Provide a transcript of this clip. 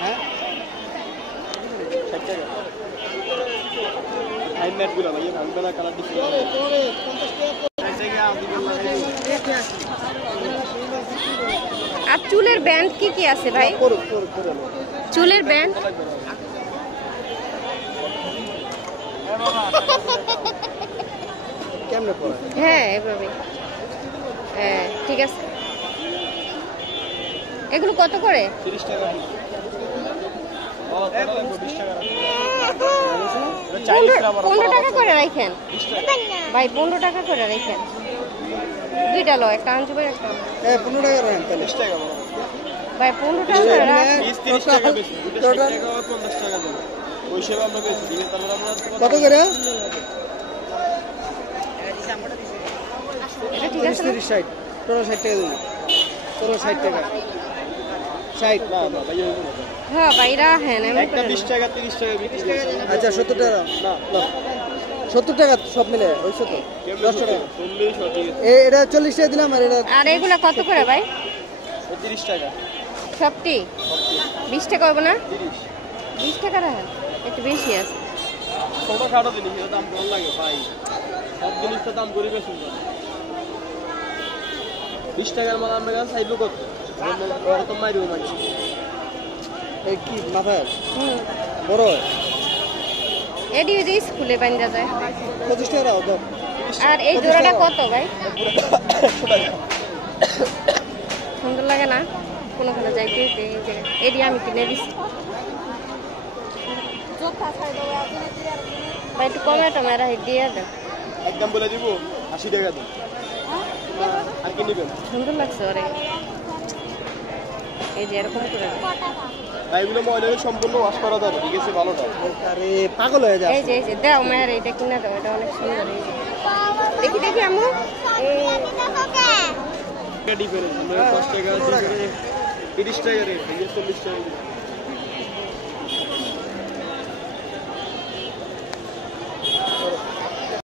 হ্যাঁ 60 টাকা high mat গুলো ভাই ভাঙবে না কালার দিচ্ছি আর চুলের ব্যান্ড কি কি আছে ভাই? চুলের ব্যান্ড কেমনে পড়ে? হ্যাঁ এভাবে। হ্যাঁ ঠিক আছে। এগুলো কত করে? 30 টাকা। 15 টাকা করে রাখেন ভাই, 15 টাকা করে রাখেন। দুইটা লো, একটা আনজু ভাই একটা। 15 টাকা রাখেন তাহলে 30 টাকা ভাই 15 টাকা করে রাখেন। 30 টাকা বেশি, 60 টাকা 50 টাকা দেন। ওই সেবা আমরা বেশি দিই, তারপর আমরা কত করে? এটা ঠিক আছে না? 60 টোটাল 60 টাকা দিই। টোটাল 60 টাকা 60 না না ভাই ওই না। হ্যাঁ ভাই রাখেন। একটা 20 টাকা 30 টাকা বিক্রি করে। আচ্ছা 70 টাকা না না 70 টাকা সব মিলে হইছে তো 10 টাকা 40 ঠিক আছে। এটা 40 টাকা দিলাম আর এটা। আর এগুলা কত করে ভাই? 30 টাকা সবটি 20 টাকা হবে না? 30 20 টাকা রাখেন, একটু বেশি আছে। ছোট খাটো জিনিস এর দাম ভালো লাগে ভাই, সব জিনিসের দাম গরিব বেশি না। 20 টাকার মাল আমরা কাছে চাইবো কত? বড় তো মাইরো মানছি। এই কি মাথায় বড় এডি যে স্কুলে বান্ধা যায় 25 টাকা দাও দাও। আর এই জোড়াটা কত ভাই? সুন্দর লাগে না? কোনখানে যাইতে এডি আমি কিনে দিছি ভাই, একটু কমে টমেরা দিয়ে দেন। একদম বলে দিব 80 টাকা দেন। আর কি নেবেন? সুন্দর লাগছে ওরে, এই যে এরকম করে এগুলো ময়লাকে সম্পূর্ণ ওয়াশ করা যাবে, ঠিক আছে ভালোটা। আরে পাগল হয়ে যায়। এই যে দাও মায়ের এটা কিনা দাও, এটা অনেক সুন্দর। এই যে দেখি দেখি আম্মু, এই ডিফারেন্স 5 টাকা 30 টাকা রে 40 টাকা।